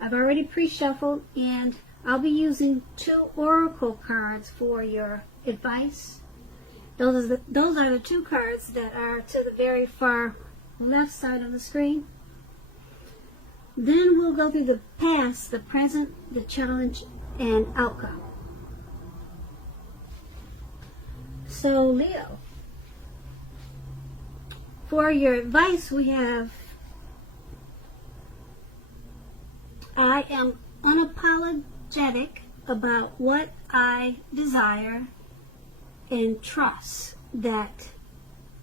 I've already pre-shuffled, and I'll be using 2 oracle cards for your advice. Those are the 2 cards that are to the very far left side of the screen. Then we'll go through the past, the present, the challenge, and outcome. So, Leo, for your advice, we have, I am unapologetic about what I desire and trust that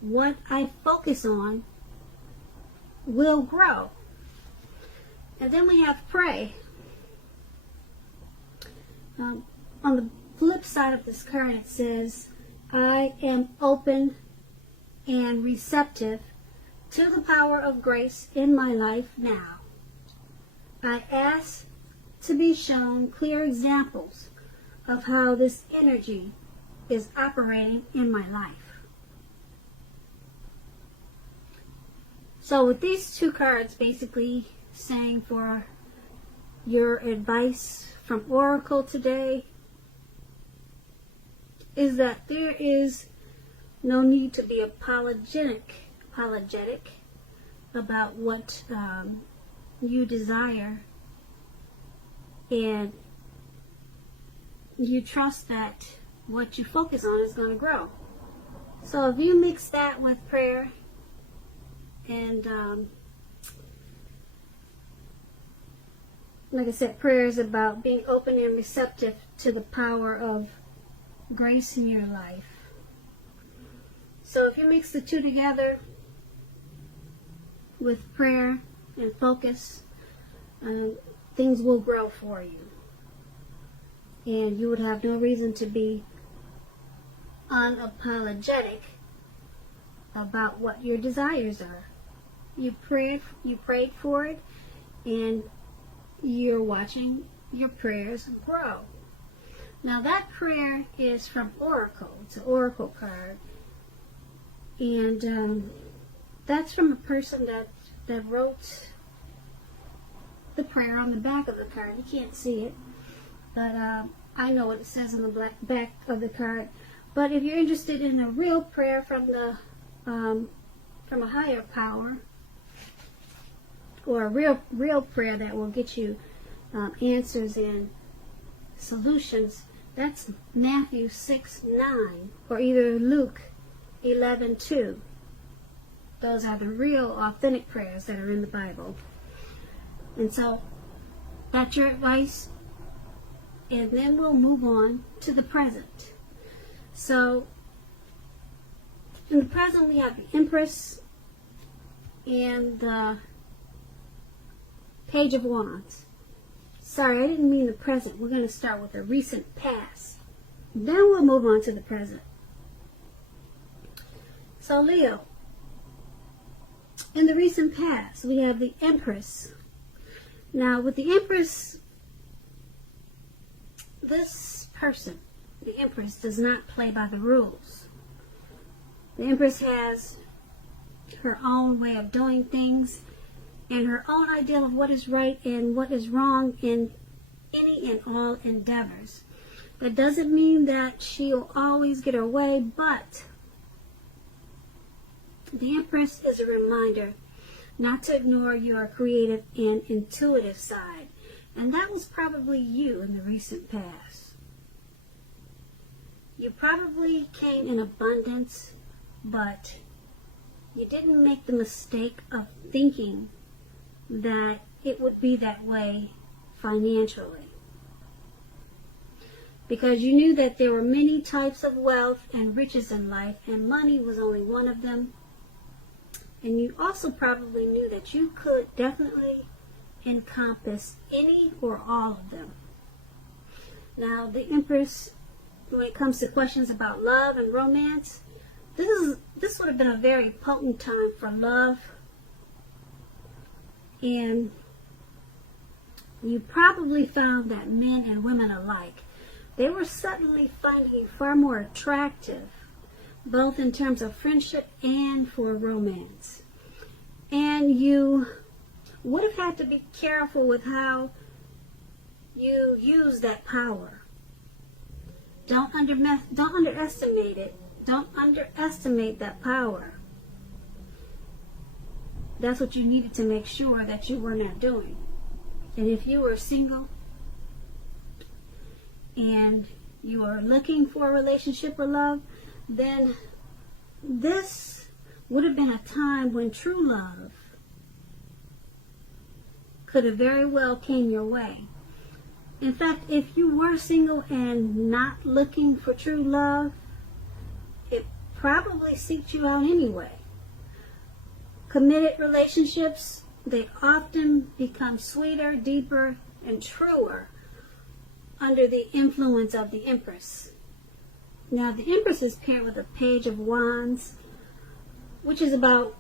what I focus on will grow. And then we have pray. On the flip side of this card, it says, I am open and receptive to the power of grace in my life now. I ask to be shown clear examples of how this energy is operating in my life. So with these 2 cards basically saying for your advice from Oracle today is that there is no need to be apologetic about what you desire, and you trust that what you focus on is going to grow. So if you mix that with prayer and like I said, prayer is about being open and receptive to the power of grace in your life. So if you mix the 2 together with prayer and focus, things will grow for you. And you would have no reason to be unapologetic about what your desires are. You prayed for it, and you're watching your prayers grow. Now that prayer is from Oracle. It's an Oracle card. And that's from a person that wrote the prayer on the back of the card. You can't see it, but I know what it says on the back of the card. But if you're interested in a real prayer from a higher power, or a real prayer that will get you answers and solutions, that's Matthew 6:9, or either Luke 11:2. Those are the real authentic prayers that are in the Bible. And so that's your advice, and then we'll move on to the present. So in the present we have the Empress and the Page of Wands. Sorry, I didn't mean the present. We're going to start with the recent past. Then we'll move on to the present. So Leo, in the recent past, we have the Empress. Now with the Empress, this person, the Empress, does not play by the rules. The Empress has her own way of doing things, and her own ideal of what is right and what is wrong in any and all endeavors. That doesn't mean that she'll always get her way, but the Empress is a reminder not to ignore your creative and intuitive side. And that was probably you in the recent past. You probably came in abundance, but you didn't make the mistake of thinking that it would be that way financially, because you knew that there were many types of wealth and riches in life, and money was only one of them. And you also probably knew that you could definitely encompass any or all of them. Now the Empress, when it comes to questions about love and romance, this would have been a very potent time for love. And you probably found that men and women alike, they were suddenly finding you far more attractive, both in terms of friendship and for romance. And you would have had to be careful with how you use that power. Don't underestimate it. Don't underestimate that power. That's what you needed to make sure that you were not doing. And if you were single and you are looking for a relationship or love, then this would have been a time when true love could have very well came your way. In fact, if you were single and not looking for true love, it probably seeked you out anyway. Committed relationships, they often become sweeter, deeper, and truer under the influence of the Empress. Now, the Empress is paired with a Page of Wands, which is about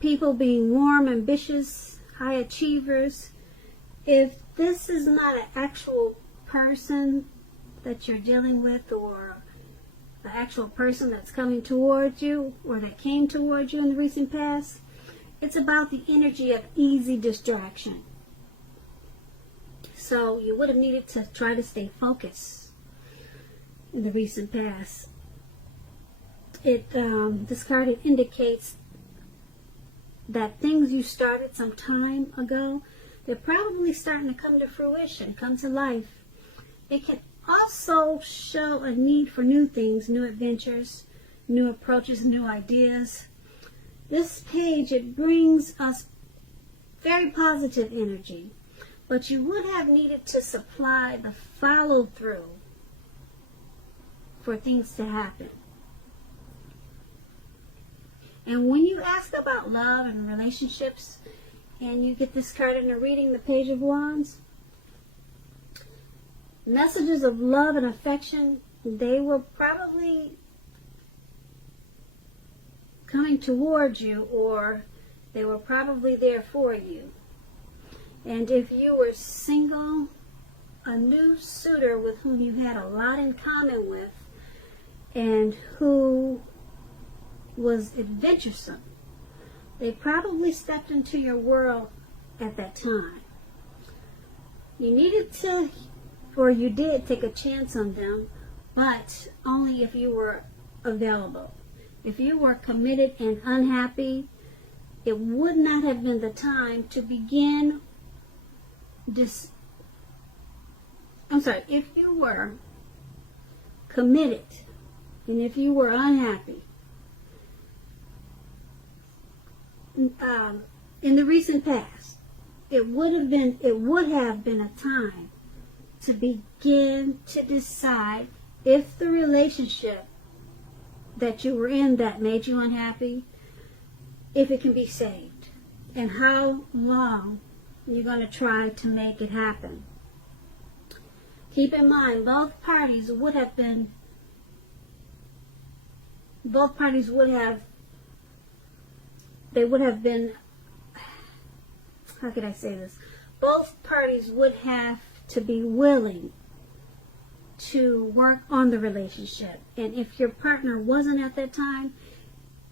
people being warm, ambitious, high achievers. If this is not an actual person that you're dealing with, or an actual person that's coming towards you, or that came towards you in the recent past, it's about the energy of easy distraction. So you would have needed to try to stay focused in the recent past. This card indicates that things you started some time ago, they're probably starting to come to fruition, come to life. It can also show a need for new things, new adventures, new approaches, new ideas. This page, it brings us very positive energy, but you would have needed to supply the follow-through for things to happen. And when you ask about love and relationships, and you get this card in a reading, the Page of Wands, messages of love and affection, they were probably coming towards you, or they were probably there for you. And if you were single, a new suitor with whom you had a lot in common with, and who was adventuresome, they probably stepped into your world at that time. You needed to, or you did, take a chance on them, but only if you were available. If you were committed and unhappy, it would not have been the time to begin this. If you were committed and if you were unhappy, in the recent past, it would have been a time to begin to decide if the relationship that you were in that made you unhappy, if it can be saved, and how long you're going to try to make it happen. Keep in mind, both parties would have been, how could I say this? Both parties would have to be willing to work on the relationship. And if your partner wasn't at that time,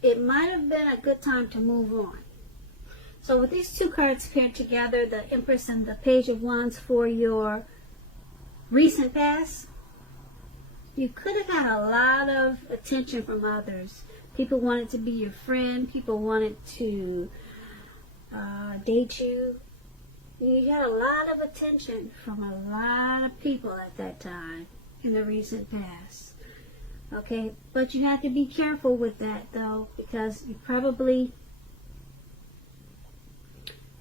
it might have been a good time to move on. So with these two cards paired together, the Empress and the Page of Wands for your recent past, you could have had a lot of attention from others. People wanted to be your friend. People wanted to date you. You had a lot of attention from a lot of people at that time in the recent past. Okay, but you have to be careful with that, though, because you probably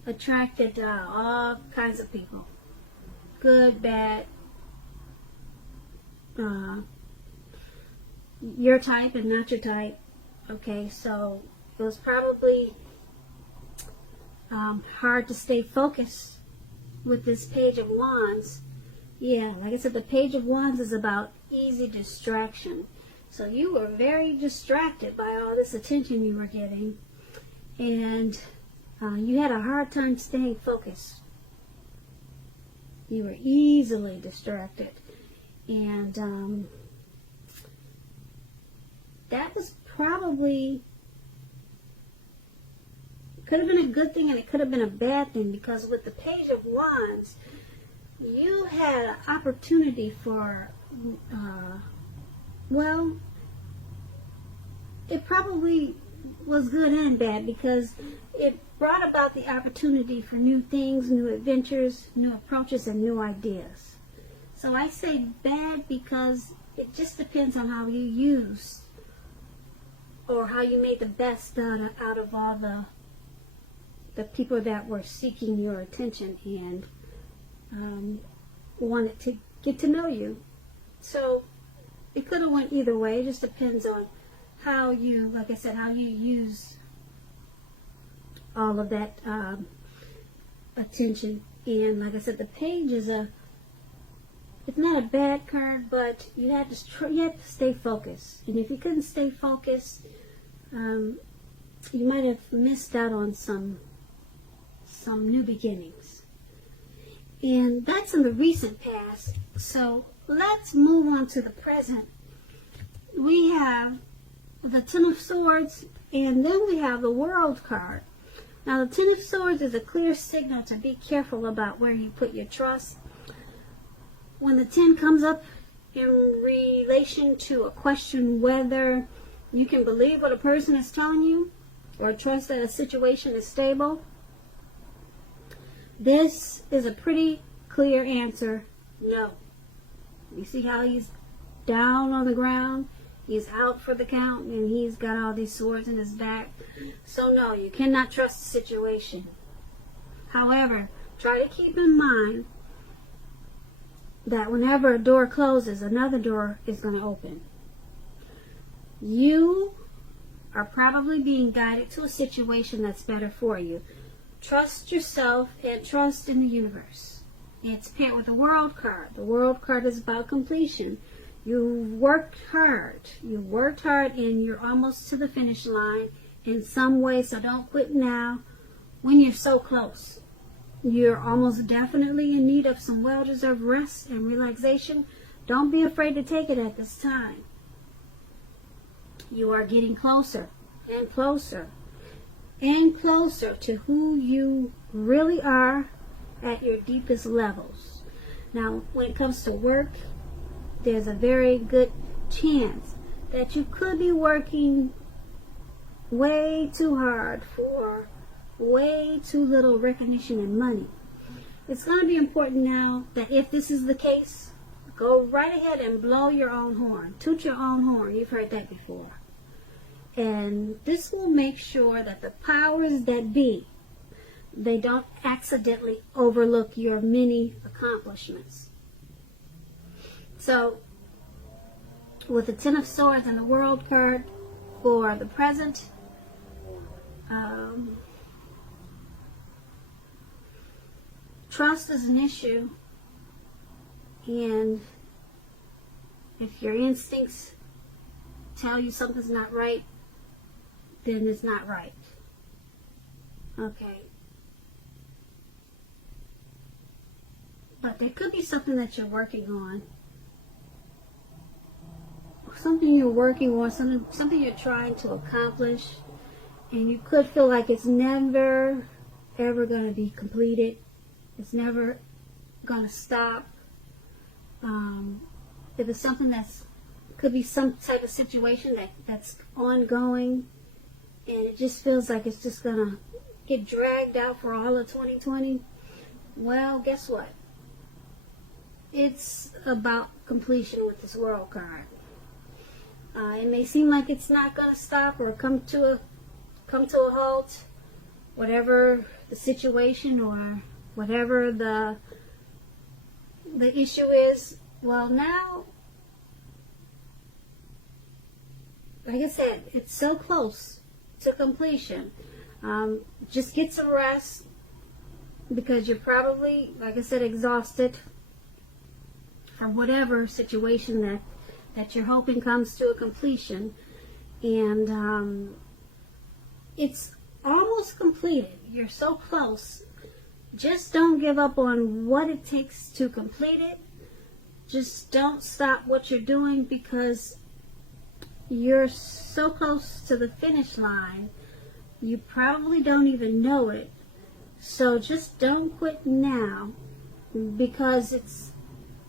attracted all kinds of people. Good, bad, your type and not your type. Okay, so it was probably hard to stay focused with this Page of Wands. Yeah, like I said, the Page of Wands is about easy distraction. So you were very distracted by all this attention you were getting, and you had a hard time staying focused. You were easily distracted, and that was probably, could have been a good thing and it could have been a bad thing, because with the Page of Wands, you had an opportunity for, well, it probably was good and bad because it brought about the opportunity for new things, new adventures, new approaches, and new ideas. So I say bad because it just depends on how you use or how you made the best out of all the people that were seeking your attention and wanted to get to know you. So it could have went either way. It just depends on how you, like I said, how you use all of that attention. And like I said, the page is it's not a bad card, but you have to stay focused. And if you couldn't stay focused, you might have missed out on some new beginnings. And that's in the recent past. So let's move on to the present. We have the Ten of Swords, and then we have the World card. Now, the Ten of Swords is a clear signal to be careful about where you put your trust. When the 10 comes up in relation to a question whether you can believe what a person is telling you or trust that a situation is stable, this is a pretty clear answer, no. You see how he's down on the ground? He's out for the count, and he's got all these swords in his back. So no, you cannot trust the situation. However, try to keep in mind that whenever a door closes, another door is going to open. You are probably being guided to a situation that's better for you. Trust yourself and trust in the universe. It's paired with the World card. The World card is about completion. You worked hard. You worked hard and you're almost to the finish line in some way, so don't quit now when you're so close. You're almost definitely in need of some well-deserved rest and relaxation. Don't be afraid to take it at this time. You are getting closer and closer and closer to who you really are at your deepest levels. Now, when it comes to work, there's a very good chance that you could be working way too hard for way too little recognition and money. It's going to be important now that if this is the case, go right ahead and blow your own horn. Toot your own horn. You've heard that before. And this will make sure that the powers that be, they don't accidentally overlook your many accomplishments. So, with the Ten of Swords and the World card for the present, trust is an issue, and if your instincts tell you something's not right, then it's not right. Okay. But there could be something that you're working on. Something you're working on, something you're trying to accomplish, and you could feel like it's never, ever going to be completed. It's never going to stop. If it's something could be some type of situation that's ongoing, and it just feels like it's just going to get dragged out for all of 2020, well, guess what? It's about completion with this World card. It may seem like it's not going to stop or come to a halt, whatever the situation or whatever the issue is. Well, now, like I said, it's so close to completion. Just get some rest because you're probably, like I said, exhausted from whatever situation that you're hoping comes to a completion. And it's almost completed. You're so close. Just don't give up on what it takes to complete it. Just don't stop what you're doing because you're so close to the finish line. You probably don't even know it. So just don't quit now because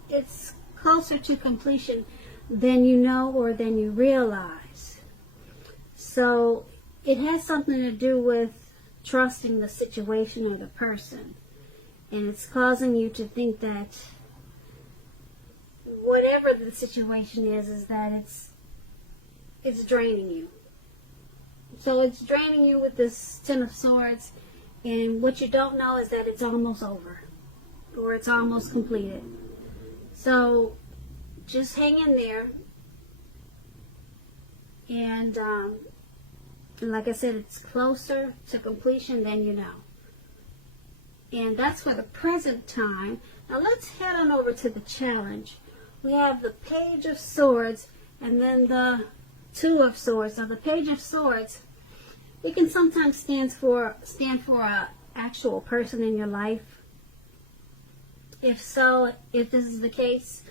it's closer to completion than you know or than you realize. So it has something to do with trusting the situation or the person. And it's causing you to think that whatever the situation is that it's draining you. So it's draining you with this Ten of Swords, and what you don't know is that it's almost over, or it's almost completed. So just hang in there, and like I said, it's closer to completion than you know. And that's for the present time. Now let's head on over to the challenge. We have the Page of Swords and then the Two of Swords. Now the Page of Swords, it can sometimes stand for a actual person in your life. If so, if this is the case,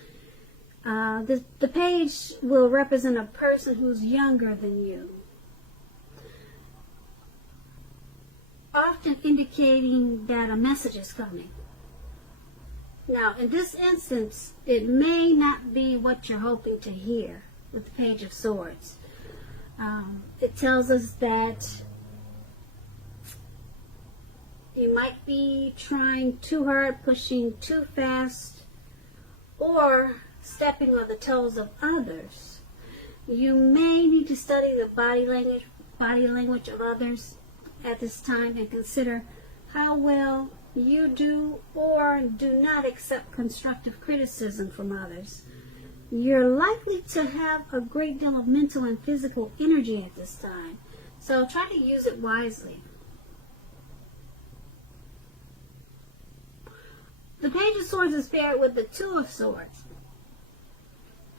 the page will represent a person who's younger than you, often indicating that a message is coming. Now, in this instance, it may not be what you're hoping to hear with the Page of Swords. It tells us that you might be trying too hard, pushing too fast, or stepping on the toes of others. You may need to study the body language of others at this time and consider how well you do or do not accept constructive criticism from others. You're likely to have a great deal of mental and physical energy at this time, so try to use it wisely. The Page of Swords is paired with the Two of Swords.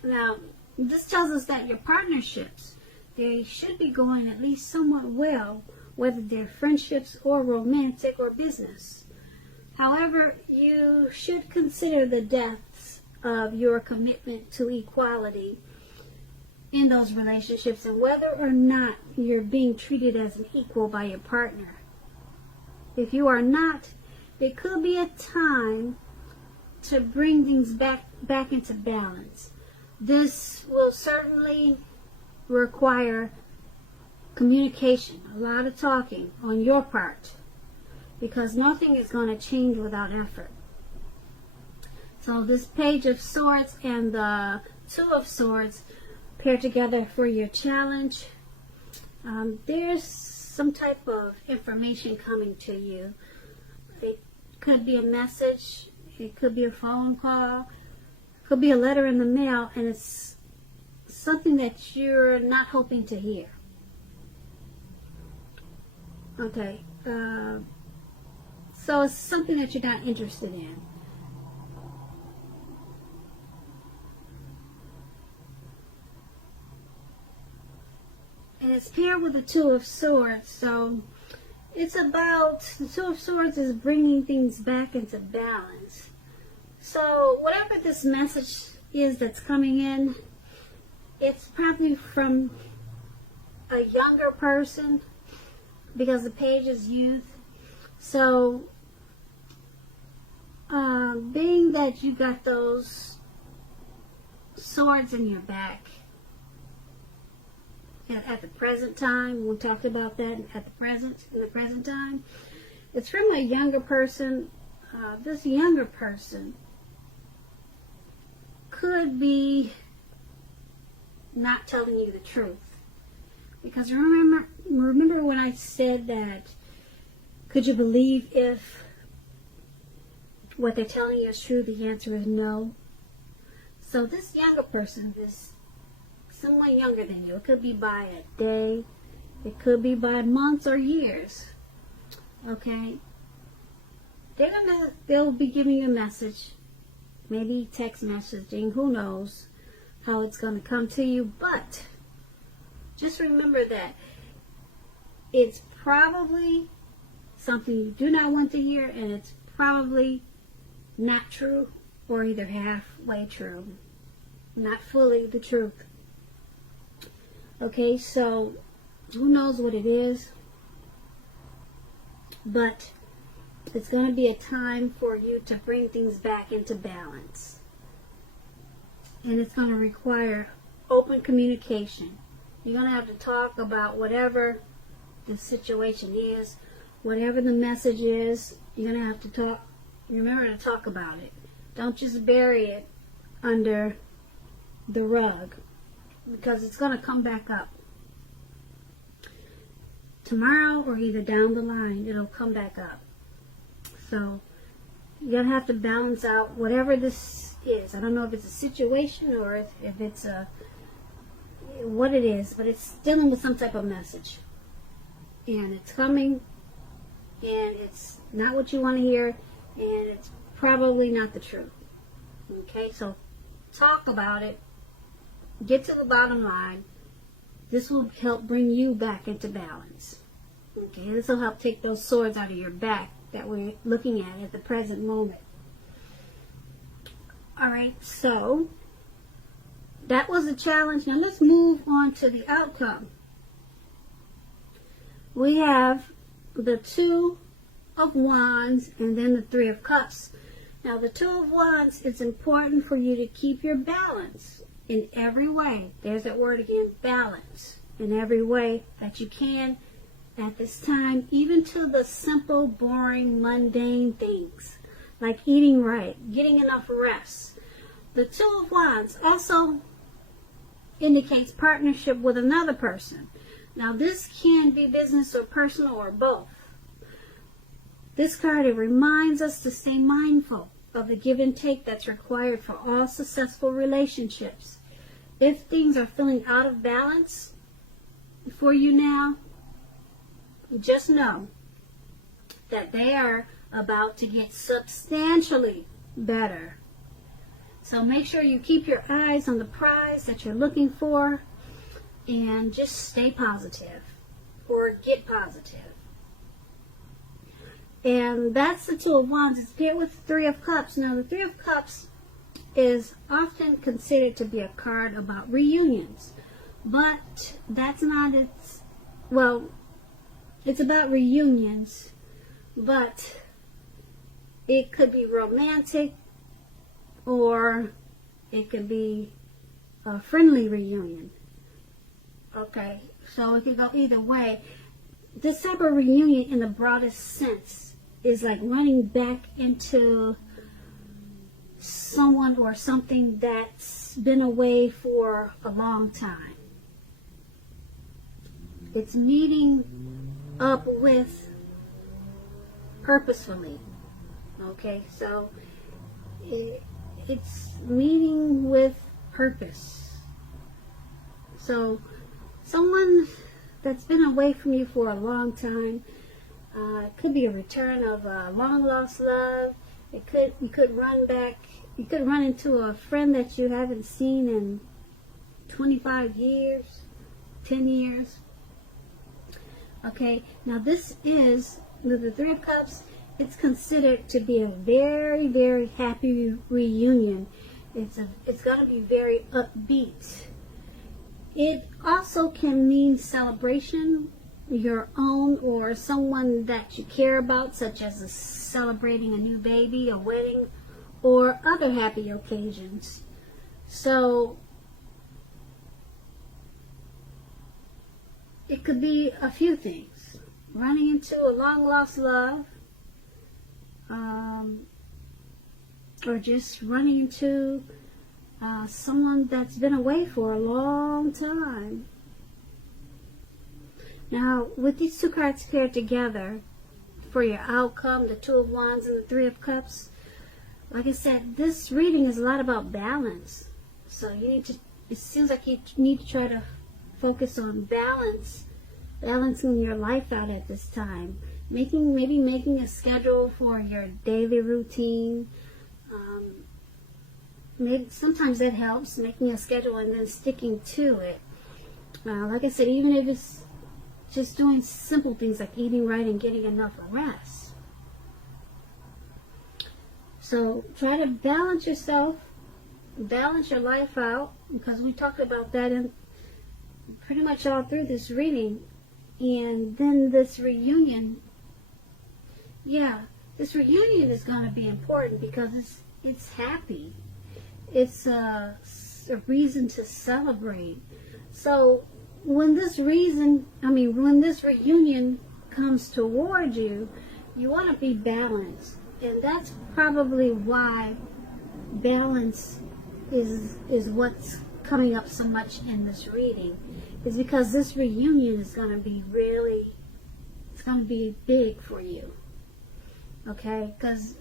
Now, this tells us that your partnerships, they should be going at least somewhat well, whether they're friendships or romantic or business. However, you should consider the depths of your commitment to equality in those relationships and whether or not you're being treated as an equal by your partner. If you are not, it could be a time to bring things back into balance. This will certainly require communication, a lot of talking on your part, because nothing is going to change without effort. So this Page of Swords and the Two of Swords pair together for your challenge. There's some type of information coming to you. It could be a message, it could be a phone call, it could be a letter in the mail, and it's something that you're not hoping to hear. Okay, so it's something that you're not interested in. And it's paired with the Two of Swords, so it's about, the Two of Swords is bringing things back into balance. So whatever this message is that's coming in, it's probably from a younger person, because the page is youth. So being that you got those swords in your back at the present time, we talked about that in the present time, it's from a younger person. This younger person could be not telling you the truth, because remember when I said that, could you believe if what they're telling you is true? The answer is no. So this younger person, this someone younger than you, it could be by a day, it could be by months or years, okay, they'll be giving you a message, maybe text messaging, who knows how it's going to come to you, but just remember that it's probably something you do not want to hear, and it's probably not true, or either halfway true, not fully the truth. Okay, so who knows what it is, but It's going to be a time for you to bring things back into balance. And it's going to require open communication. You're going to have to talk about whatever the situation is, whatever the message is. You're going to have to talk. Remember to talk about it. Don't just bury it under the rug, because it's going to come back up. Tomorrow or either down the line, it'll come back up. So you're going to have to balance out whatever this is. I don't know if it's a situation or if it's what it is, but it's dealing with some type of message. And it's coming, and it's not what you want to hear, and it's probably not the truth. Okay, so talk about it. Get to the bottom line. This will help bring you back into balance. Okay, this will help take those swords out of your back that we're looking at the present moment. Alright, so that was the challenge. Now let's move on to the outcome. We have the Two of Wands and then the Three of Cups. Now the Two of Wands, it's important for you to keep your balance in every way. There's that word again, balance. In every way that you can at this time, even to the simple, boring, mundane things like eating right, getting enough rest. The Two of Wands also indicates partnership with another person. Now this can be business or personal or both. This card, it reminds us to stay mindful of the give and take that's required for all successful relationships. If things are feeling out of balance for you now, just know that they are about to get substantially better. So make sure you keep your eyes on the prize that you're looking for and just stay positive or get positive. And that's the Two of Wands. It's paired with the Three of Cups. Now the Three of Cups is often considered to be a card about reunions, but that's not its, well, it's about reunions, but it could be romantic or it could be a friendly reunion. Okay, so it could go either way. This type of reunion in the broadest sense is like running back into someone or something that's been away for a long time. It's meeting up with purposefully. Okay, so it's meeting with purpose. So someone that's been away from you for a long time, it could be a return of a long lost love. You could run into a friend that you haven't seen in 25 years, 10 years. Okay, now this is, the Three of Cups, it's considered to be a very, very happy reunion. It's going to be very upbeat. It also can mean celebration, your own or someone that you care about, such as celebrating a new baby, a wedding, or other happy occasions. So it could be a few things. Running into a long lost love, or just running into someone that's been away for a long time. Now, with these two cards paired together for your outcome, the Two of Wands and the Three of Cups, like I said, this reading is a lot about balance. So you need to, it seems like you need to try to focus on balancing your life out at this time. Maybe making a schedule for your daily routine. Maybe sometimes that helps, making a schedule and then sticking to it. Like I said, even if it's just doing simple things like eating right and getting enough rest. So try to balance yourself, balance your life out, because we talked about that in pretty much all through this reading. And then this reunion, yeah, this reunion is going to be important because it's happy. It's a reason to celebrate. So when this reunion comes toward you, you want to be balanced. And that's probably why balance is what's coming up so much in this reading. Is because this reunion is going to be it's going to be big for you. Okay? Because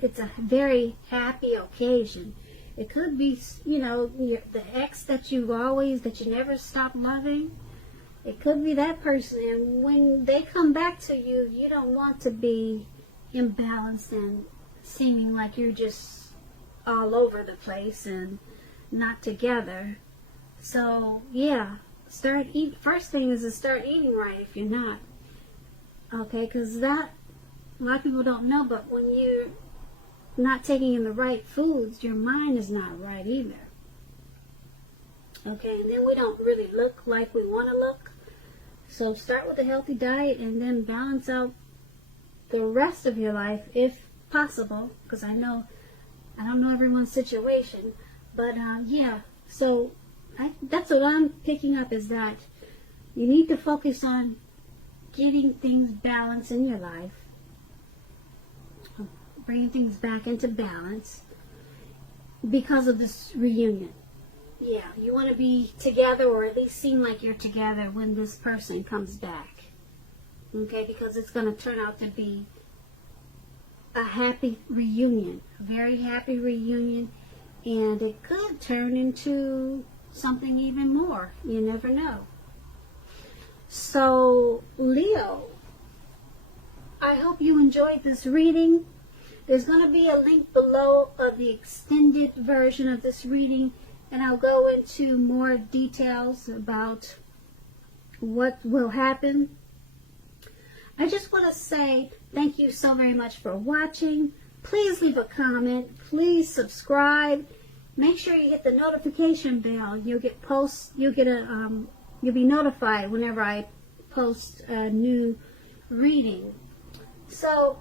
it's a very happy occasion. It could be, the ex that you never stop loving. It could be that person. And when they come back to you, you don't want to be imbalanced and seeming like you're just all over the place and not together. So, yeah. First thing is to start eating right if you're not. Okay? Because a lot of people don't know, but when you're not taking in the right foods, your mind is not right either. Okay, and then we don't really look like we want to look. So start with a healthy diet and then balance out the rest of your life if possible, because I don't know everyone's situation, but yeah. So that's what I'm picking up, is that you need to focus on getting things balanced in your life, bringing things back into balance because of this reunion. Yeah, you want to be together, or at least seem like you're together when this person comes back. Okay, because it's going to turn out to be a happy reunion, a very happy reunion, and it could turn into something even more. You never know. So, Leo, I hope you enjoyed this reading. There's going to be a link below of the extended version of this reading, and I'll go into more details about what will happen. I just want to say thank you so very much for watching. Please leave a comment. Please subscribe. Make sure you hit the notification bell. You'll be notified whenever I post a new reading. So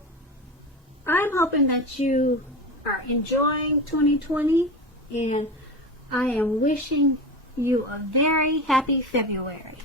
I'm hoping that you are enjoying 2020, and I am wishing you a very happy February.